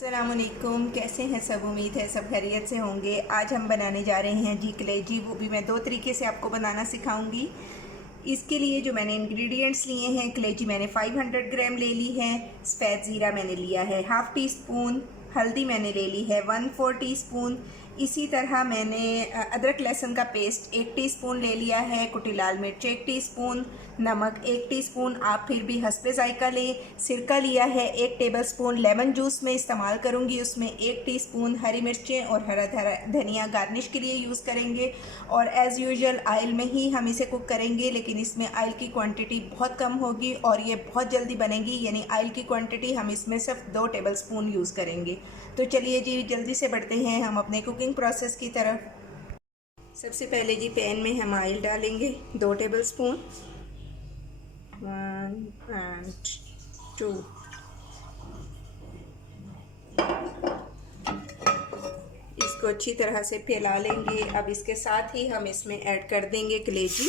अस्सलामुअलैकुम, कैसे हैं सब। उम्मीद है सब खैरियत से होंगे। आज हम बनाने जा रहे हैं जी कलेजी। वो भी मैं दो तरीके से आपको बनाना सिखाऊंगी। इसके लिए जो मैंने इंग्रेडिएंट्स लिए हैं, कलेजी मैंने 500 ग्राम ले ली है, सफ़ेद ज़ीरा मैंने लिया है हाफ़ टी स्पून, हल्दी मैंने ले ली है 1/4 टीस्पून। इसी तरह मैंने अदरक लहसुन का पेस्ट 1 टीस्पून ले लिया है, कुटी लाल मिर्च 1 टीस्पून, नमक 1 टीस्पून, आप फिर भी हस्बे जायका लें। सिरका लिया है 1 टेबलस्पून, लेमन जूस में इस्तेमाल करूँगी, उसमें 1 टीस्पून, हरी मिर्चें और हरा धनिया गार्निश के लिए यूज़ करेंगे। और एज़ यूजुअल ऑयल में ही हम इसे कुक करेंगे, लेकिन इसमें ऑयल की क्वांटिटी बहुत कम होगी और ये बहुत जल्दी बनेगी। यानी ऑयल की क्वांटिटी हम इसमें सिर्फ 2 टेबलस्पून यूज़ करेंगे। तो चलिए जी जल्दी से बढ़ते हैं हम अपने कुकिंग प्रोसेस की तरफ। सबसे पहले जी पैन में हम ऑयल डालेंगे 2 टेबलस्पून, 1 and 2। इसको अच्छी तरह से फैला लेंगे। अब इसके साथ ही हम इसमें ऐड कर देंगे कलेजी।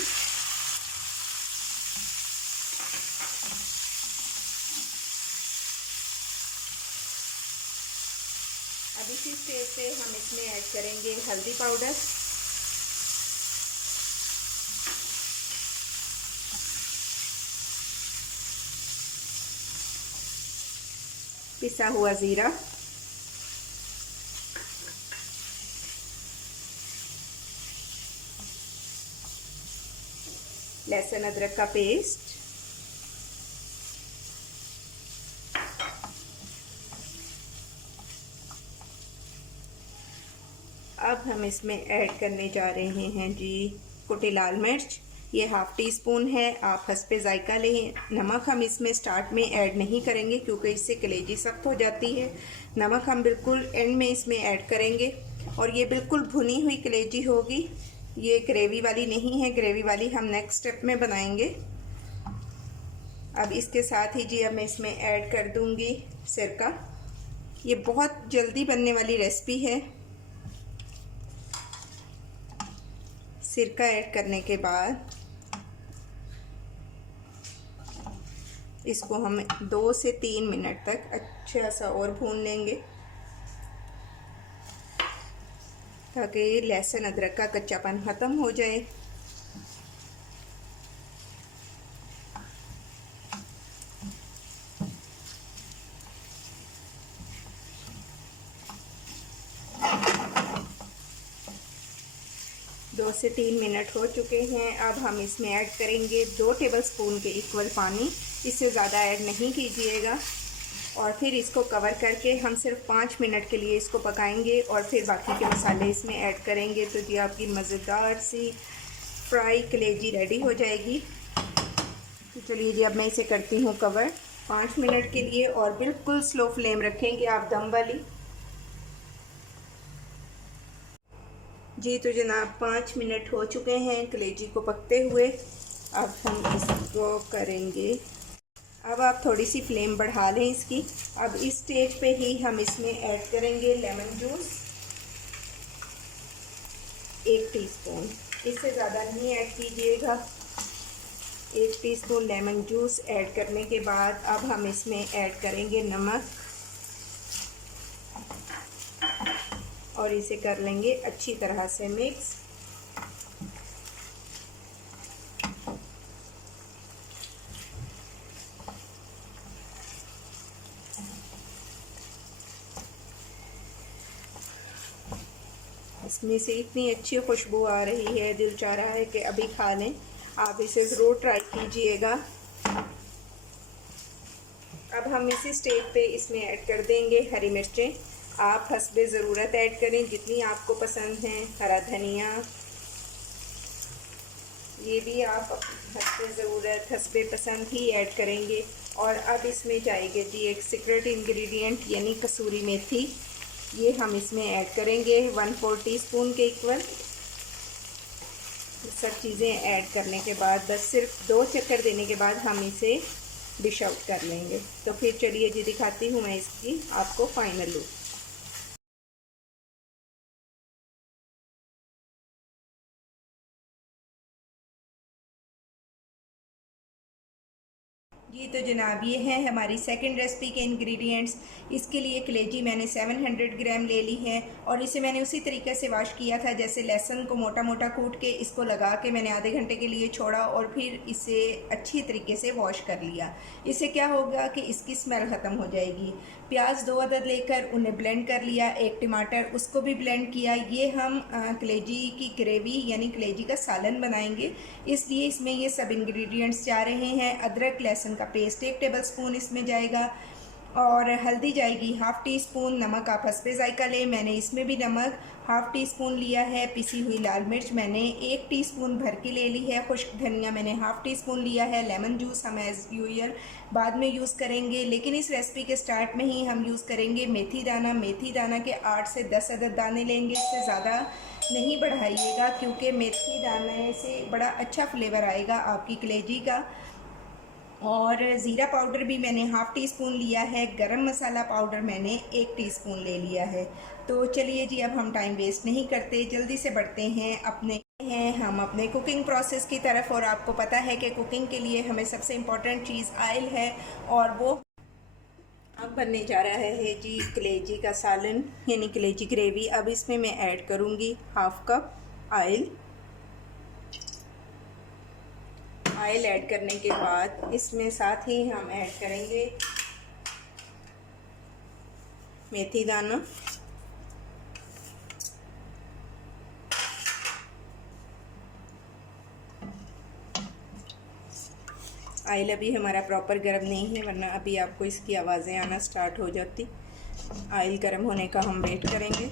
अब इसी स्टेज पे हम इसमें ऐड करेंगे हल्दी पाउडर, पिसा हुआ ज़ीरा, लहसुन अदरक का पेस्ट, अब हम इसमें ऐड करने जा रहे हैं जी कुटी लाल मिर्च। ये हाफ़ टी स्पून है, आप हस्बे जायका लें। नमक हम इसमें स्टार्ट में ऐड नहीं करेंगे क्योंकि इससे कलेजी सख्त हो जाती है। नमक हम बिल्कुल एंड में इसमें ऐड करेंगे और ये बिल्कुल भुनी हुई कलेजी होगी। ये ग्रेवी वाली नहीं है, ग्रेवी वाली हम नेक्स्ट स्टेप में बनाएंगे। अब इसके साथ ही जी अब मैं इसमें ऐड कर दूंगी सिरका। ये बहुत जल्दी बनने वाली रेसिपी है। सिरका ऐड करने के बाद इसको हम 2 से 3 मिनट तक अच्छा सा और भून लेंगे ताकि लहसुन अदरक का कच्चापन ख़त्म हो जाए। दो से 3 मिनट हो चुके हैं। अब हम इसमें ऐड करेंगे 2 टेबलस्पून के इक्वल पानी। इससे ज़्यादा ऐड नहीं कीजिएगा। और फिर इसको कवर करके हम सिर्फ 5 मिनट के लिए इसको पकाएंगे और फिर बाकी के मसाले इसमें ऐड करेंगे। तो जी आपकी मज़ेदार सी फ्राई कलेजी रेडी हो जाएगी। तो चलिए जी अब मैं इसे करती हूँ कवर 5 मिनट के लिए और बिल्कुल स्लो फ्लेम रखेंगे आप दम वाली। जी तो जनाब 5 मिनट हो चुके हैं कलेजी को पकते हुए। अब हम इसको करेंगे, अब आप थोड़ी सी फ्लेम बढ़ा लें इसकी। अब इस स्टेज पे ही हम इसमें ऐड करेंगे लेमन जूस 1 टीस्पून। इससे ज़्यादा नहीं ऐड कीजिएगा। 1 टीस्पून लेमन जूस ऐड करने के बाद अब हम इसमें ऐड करेंगे नमक और इसे कर लेंगे अच्छी तरह से मिक्स। इसमें से इतनी अच्छी खुशबू आ रही है, दिल चाह रहा है कि अभी खा लें। आप इसे ज़रूर ट्राई कीजिएगा। अब हम इसी स्टेज पे इसमें ऐड कर देंगे हरी मिर्चें। आप हस्बे ज़रूरत ऐड करें जितनी आपको पसंद हैं। हरा धनिया ये भी आप हस्बे ज़रूरत हस्बे पसंद ही ऐड करेंगे। और अब इसमें जाएगी जी एक सीक्रेट इंग्रेडिएंट यानी कसूरी मेथी। ये हम इसमें ऐड करेंगे 1/4 टीस्पून के इक्वल। सब चीज़ें ऐड करने के बाद बस सिर्फ 2 चक्कर देने के बाद हम इसे डिश आउट कर लेंगे। तो फिर चलिए जी दिखाती हूँ मैं इसकी आपको फाइनल लुक। ये तो जनाब ये है हमारी सेकंड रेसिपी के इंग्रेडिएंट्स। इसके लिए कलेजी मैंने 700 ग्राम ले ली है और इसे मैंने उसी तरीके से वॉश किया था जैसे लहसुन को मोटा मोटा कूट के इसको लगा के मैंने आधे घंटे के लिए छोड़ा और फिर इसे अच्छी तरीके से वॉश कर लिया। इससे क्या होगा कि इसकी स्मेल ख़त्म हो जाएगी। प्याज 2 अदद लेकर उन्हें ब्लेंड कर लिया, एक टमाटर उसको भी ब्लेंड किया। ये हम कलेजी की ग्रेवी यानी कलेजी का सालन बनाएंगे, इसलिए इसमें ये सब इंग्रेडिएंट्स जा रहे हैं। अदरक लहसुन का पेस्ट 1 टेबलस्पून इसमें जाएगा और हल्दी जाएगी हाफ़ टी स्पून। नमक आप हस्बे ज़ायका लें, मैंने इसमें भी नमक हाफ़ टी स्पून लिया है। पिसी हुई लाल मिर्च मैंने 1 टीस्पून भर के ले ली है। खुश्क धनिया मैंने हाफ़ टी स्पून लिया है। लेमन जूस हम एज़ यूजुअल बाद में यूज़ करेंगे, लेकिन इस रेसिपी के स्टार्ट में ही हम यूज़ करेंगे मेथी दाना। मेथी दाना के 8 से 10 अदद दाने लेंगे, इससे ज़्यादा नहीं बढ़ाइएगा क्योंकि मेथी दाने से बड़ा अच्छा फ्लेवर आएगा आपकी कलेजी का। और ज़ीरा पाउडर भी मैंने हाफ़ टी स्पून लिया है। गरम मसाला पाउडर मैंने 1 टीस्पून ले लिया है। तो चलिए जी, अब हम टाइम वेस्ट नहीं करते, जल्दी से बढ़ते हैं अपने कुकिंग प्रोसेस की तरफ। और आपको पता है कि कुकिंग के लिए हमें सबसे इम्पॉर्टेंट चीज़ ऑयल है और वो अब बनने जा रहा है जी कलेजी का सालन यानी कलेजी ग्रेवी। अब इसमें मैं ऐड करूँगी half cup oil. Oil add करने के बाद इसमें साथ ही हम ऐड करेंगे मेथी दाना, ऑयल अभी हमारा प्रॉपर गर्म नहीं है वरना अभी आपको इसकी आवाज़ें आना स्टार्ट हो जाती। ऑयल गर्म होने का हम वेट करेंगे।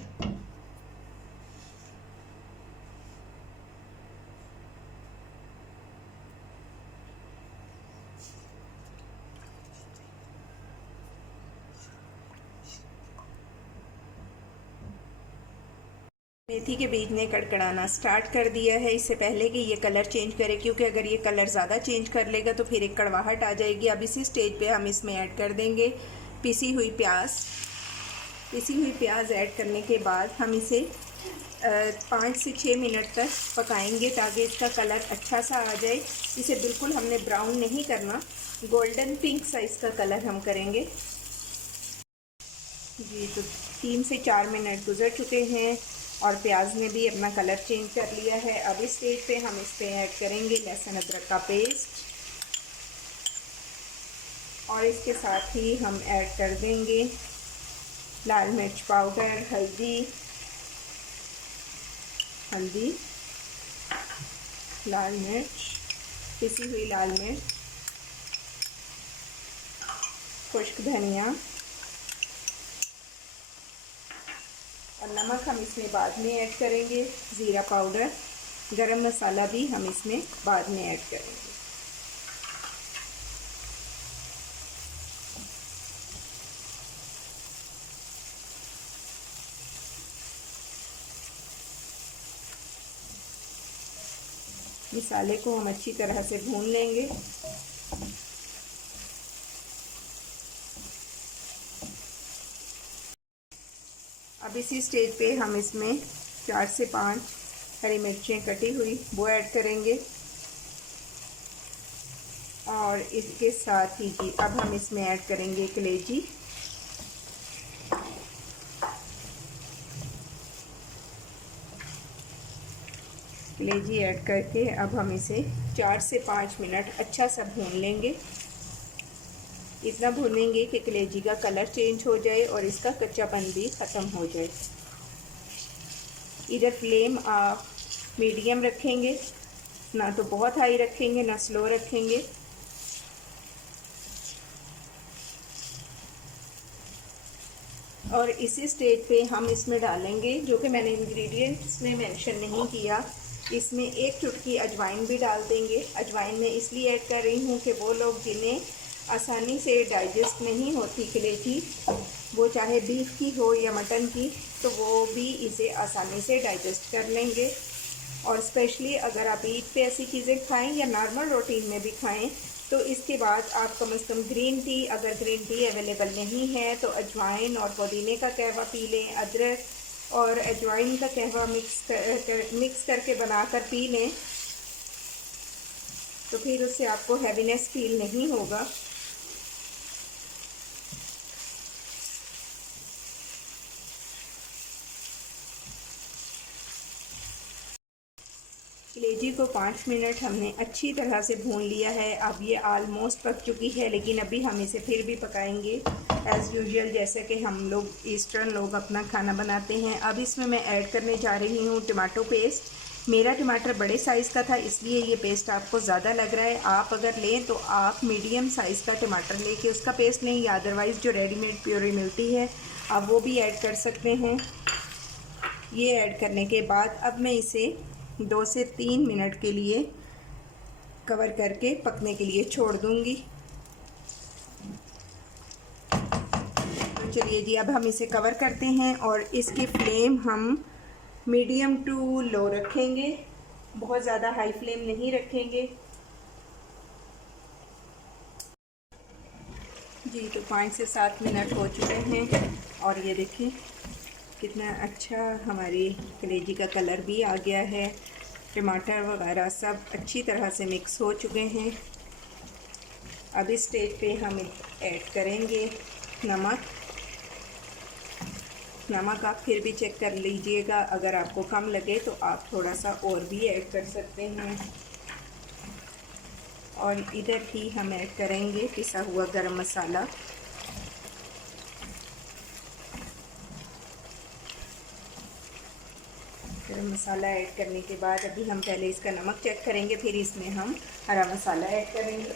मेथी के बीज ने कड़कड़ाना स्टार्ट कर दिया है। इससे पहले कि ये कलर चेंज करे, क्योंकि अगर ये कलर ज़्यादा चेंज कर लेगा तो फिर एक कड़वाहट आ जाएगी। अब इसी स्टेज पे हम इसमें ऐड कर देंगे पिसी हुई प्याज। पिसी हुई प्याज ऐड करने के बाद हम इसे 5 से 6 मिनट तक पकाएंगे ताकि इसका कलर अच्छा सा आ जाए। इसे बिल्कुल हमने ब्राउन नहीं करना, गोल्डन पिंक सा इसका कलर हम करेंगे जी। तो 3 से 4 मिनट गुजर चुके हैं और प्याज ने भी अपना कलर चेंज कर लिया है। अब इस स्टेज पे हम इस पे ऐड करेंगे लहसुन अदरक का पेस्ट और इसके साथ ही हम ऐड कर देंगे लाल मिर्च पाउडर, हल्दी, लाल मिर्च, पिसी हुई लाल मिर्च, खुश्क धनिया और नमक हम इसमें बाद में ऐड करेंगे। ज़ीरा पाउडर, गरम मसाला भी हम इसमें बाद में ऐड करेंगे। मसाले को हम अच्छी तरह से भून लेंगे। अब इसी स्टेज पे हम इसमें 4 से 5 हरी मिर्चें कटी हुई वो ऐड करेंगे और इसके साथ ही जी अब हम इसमें ऐड करेंगे कलेजी। कलेजी ऐड करके अब हम इसे 4 से 5 मिनट अच्छा सा भून लेंगे। इतना भूनेंगे कि कलेजी का कलर चेंज हो जाए और इसका कच्चापन भी ख़त्म हो जाए। इधर फ्लेम आप मीडियम रखेंगे, ना तो बहुत हाई रखेंगे ना स्लो रखेंगे। और इसी स्टेज पे हम इसमें डालेंगे, जो कि मैंने इंग्रेडिएंट्स में मेंशन नहीं किया, इसमें 1 चुटकी अजवाइन भी डाल देंगे। अजवाइन मैं इसलिए ऐड कर रही हूँ कि वो लोग जिन्हें आसानी से डाइजेस्ट नहीं होती कलेजी, वो चाहे बीफ की हो या मटन की, तो वो भी इसे आसानी से डाइजेस्ट कर लेंगे। और स्पेशली अगर आप ईद पे ऐसी चीज़ें खाएं या नॉर्मल रूटीन में भी खाएं तो इसके बाद आप कम से कम ग्रीन टी, अगर ग्रीन टी अवेलेबल नहीं है तो अजवाइन और पुदीने का कहवा पी लें, अदरक और अजवाइन का कहवा मिक्स करके बनाकर पी लें, तो फिर उससे आपको हैवीनेस फील नहीं होगा। कलेजी को 5 मिनट हमने अच्छी तरह से भून लिया है। अब ये आलमोस्ट पक चुकी है, लेकिन अभी हम इसे फिर भी पकाएंगे एज़ यूजुअल, जैसे कि हम लोग ईस्टर्न लोग अपना खाना बनाते हैं। अब इसमें मैं ऐड करने जा रही हूँ टमाटो पेस्ट। मेरा टमाटर बड़े साइज़ का था, इसलिए ये पेस्ट आपको ज़्यादा लग रहा है। आप अगर लें तो आप मीडियम साइज़ का टमाटर लेके उसका पेस्ट लें, या अदरवाइज़ जो रेडीमेड प्योरी मिलती है आप वो भी ऐड कर सकते हैं। ये ऐड करने के बाद अब मैं इसे 2 से 3 मिनट के लिए कवर करके पकने के लिए छोड़ दूंगी। तो चलिए जी, अब हम इसे कवर करते हैं और इसकी फ्लेम हम मीडियम टू लो रखेंगे, बहुत ज़्यादा हाई फ्लेम नहीं रखेंगे जी। तो 5 से 7 मिनट हो चुके हैं और ये देखिए कितना अच्छा हमारी कलेजी का कलर भी आ गया है। टमाटर वगैरह सब अच्छी तरह से मिक्स हो चुके हैं। अब इस स्टेज पे हम ऐड करेंगे नमक। नमक आप फिर भी चेक कर लीजिएगा, अगर आपको कम लगे तो आप थोड़ा सा और भी ऐड कर सकते हैं। और इधर ही हम ऐड करेंगे पिसा हुआ गरम मसाला। गरम मसाला ऐड करने के बाद अभी हम पहले इसका नमक चेक करेंगे, फिर इसमें हम हरा मसाला ऐड करेंगे।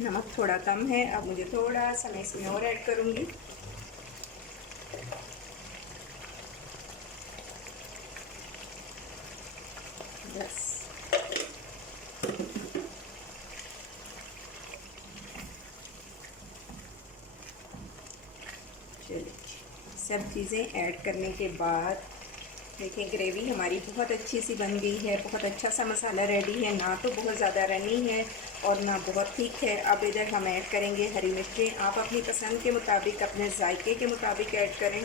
नमक थोड़ा कम है, अब मुझे थोड़ा सा मैं इसमें और ऐड करूँगी। बस चलिए, सब चीज़ें ऐड करने के बाद देखिए ग्रेवी हमारी बहुत अच्छी सी बन गई है। बहुत अच्छा सा मसाला रेडी है, ना तो बहुत ज़्यादा रनी है और ना बहुत ठीक है। अब इधर हम ऐड करेंगे हरी मिर्चें। आप अपनी पसंद के मुताबिक, अपने जायके के मुताबिक ऐड करें।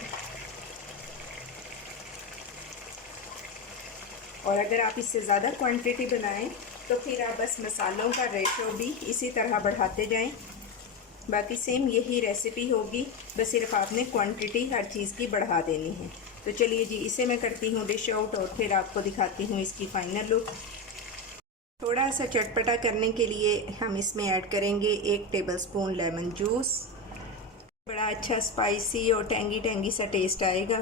और अगर आप इससे ज़्यादा क्वांटिटी बनाएं तो फिर आप बस मसालों का रेशो भी इसी तरह बढ़ाते जाएं। बाकी सेम यही रेसिपी होगी, बस सिर्फ आपने क्वांटिटी हर चीज़ की बढ़ा देनी है। तो चलिए जी, इसे मैं करती हूँ डिश आउट और फिर आपको दिखाती हूँ इसकी फाइनल लुक। थोड़ा सा चटपटा करने के लिए हम इसमें ऐड करेंगे 1 टेबलस्पून लेमन जूस। बड़ा अच्छा स्पाइसी और टेंगी टेंगी सा टेस्ट आएगा।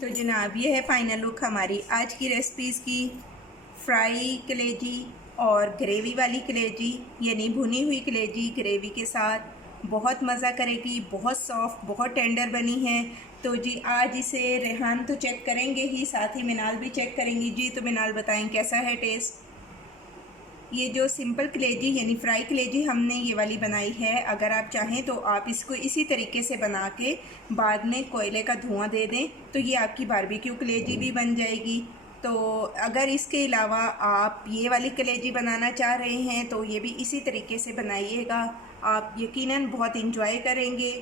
तो जनाब, ये है फाइनल लुक हमारी आज की रेसिपीज़ की। फ्राई कलेजी और ग्रेवी वाली कलेजी, यानी भुनी हुई कलेजी ग्रेवी के साथ बहुत मज़ा करेगी। बहुत सॉफ्ट, बहुत टेंडर बनी है। तो जी आज इसे रेहान तो चेक करेंगे ही, साथ ही मिनाल भी चेक करेंगी। जी तो मिनाल बताएं कैसा है टेस्ट। ये जो सिंपल कलेजी यानी फ्राई कलेजी हमने ये वाली बनाई है, अगर आप चाहें तो आप इसको इसी तरीके से बना के बाद में कोयले का धुआं दे दें तो ये आपकी बारबेक्यू कलेजी भी बन जाएगी। तो अगर इसके अलावा आप ये वाली कलेजी बनाना चाह रहे हैं तो ये भी इसी तरीके से बनाइएगा, आप यकीनन बहुत इंजॉय करेंगे।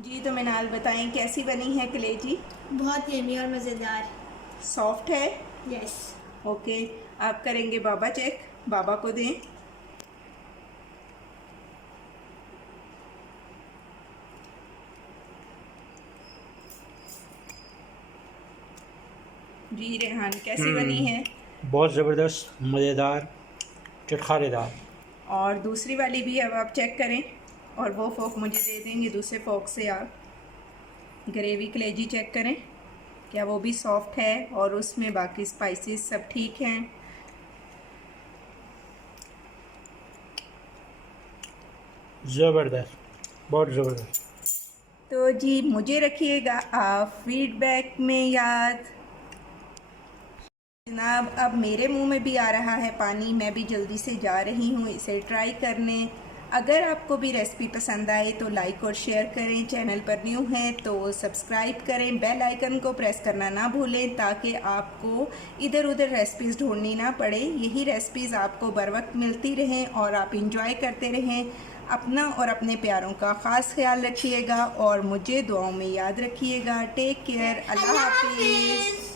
जी तो मिनाल बताएं कैसी बनी है कलेजी। बहुत यम्मी और मज़ेदार। सॉफ्ट है। यस। ओके, आप करेंगे बाबा चेक, बाबा को दें। जी रेहान कैसी बनी है। बहुत ज़बरदस्त, मज़ेदार, चटखारेदार। और दूसरी वाली भी अब आप चेक करें और वो फोक मुझे दे देंगे। दूसरे फोक से आप ग्रेवी कलेजी चेक करें, क्या वो भी सॉफ्ट है और उसमें बाकी स्पाइसेस सब ठीक हैं। ज़बरदस्त, बहुत ज़बरदस्त। तो जी मुझे रखिएगा आप फीडबैक में याद। जनाब, अब मेरे मुंह में भी आ रहा है पानी, मैं भी जल्दी से जा रही हूँ इसे ट्राई करने। अगर आपको भी रेसिपी पसंद आए तो लाइक और शेयर करें, चैनल पर न्यू हैं तो सब्सक्राइब करें, बेल आइकन को प्रेस करना ना भूलें ताकि आपको इधर उधर रेसिपीज़ ढूंढनी ना पड़े। यही रेसिपीज़ आपको बर वक्त मिलती रहें और आप इंजॉय करते रहें। अपना और अपने प्यारों का ख़ास ख्याल रखिएगा और मुझे दुआओं में याद रखिएगा। टेक केयर, अल्लाह हाफिज़।